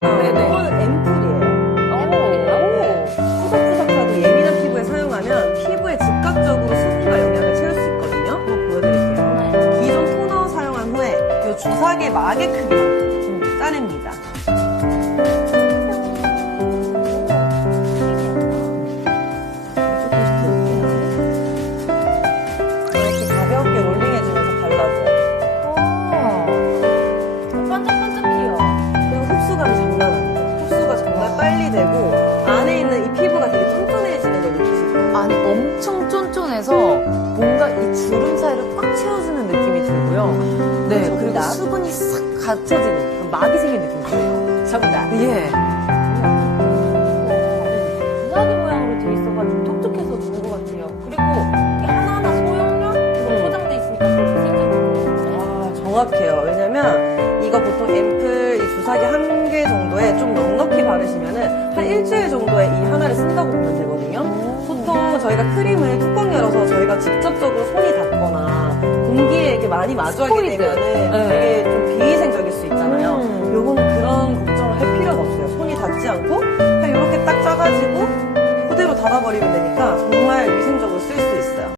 네네. 이거는 앰플이에요. 푸석푸석하고 예민한 피부에 사용하면 피부에 즉각적으로 수분과 영양을 채울 수 있거든요. 한번 보여드릴게요. 기존 토너 사용한 후에 이 주사기 막의 크기만큼 짜냅니다. 이렇게 가볍게 롤링해주면서 발라줘요. 반짝반짝해요. 그리고 흡수감이 장난 아니에요. 흡수가 정말 빨리 되고 안에 있는 이 피부가 되게 쫀쫀해지는 걸 거예요. 아니 엄청 쫀쫀해서 뭔가 이 주름 사이를 꽉 채워주는 느낌이 들고요. 네 그리고 정답. 수분이 싹 갖춰지는 막이 생긴 느낌이 들어요. 정답. 예. 무사기 모양으로 돼 있어가지고 톡톡해서 좋은 것 같아요. 그리고 이게 하나하나 소형량 이거 음. 포장돼 있으니까 그렇게 생겼거든요. 아, 정확해요. 왜냐면 이거 보통 앰플 이 주사기 한 개 정도에 좀 넉넉히 바르시면은 한 일주일 정도에 이 하나를 쓴다고 보면 되거든요. 보통 저희가 크림을 뚜껑 열어서 저희가 직접적으로 손이 닿거나 공기에 이렇게 많이 마주하게 스포이드. 되면은 네. 되게 좀 비위생적일 수 있잖아요. 음. 요거는 그런 걱정을 할 필요가 없어요. 손이 닿지 않고 그냥 이렇게 딱 짜가지고 그대로 닫아버리면 되니까 정말 위생적으로 쓸 수